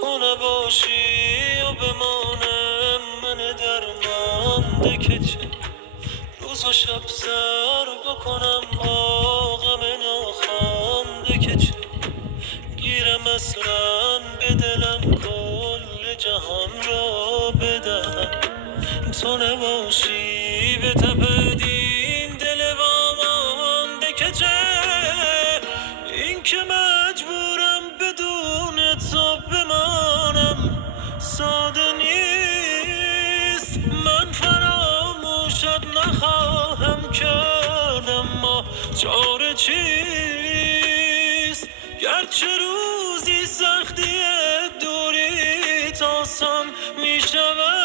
تو نباشی و بمانم من درمانده که چه روز و شب سر بکنم با غم ناخوانده که چه گیرم اصلا به دلم کل جهان را بدهم تو نباشی به تپدین دل وامانده که چه این که مجبورم بدون تو بمانم ساده نیست من فراموشت نخواهم کرد اما چاره چیست گرچه روزی سختی دوری آسان می شود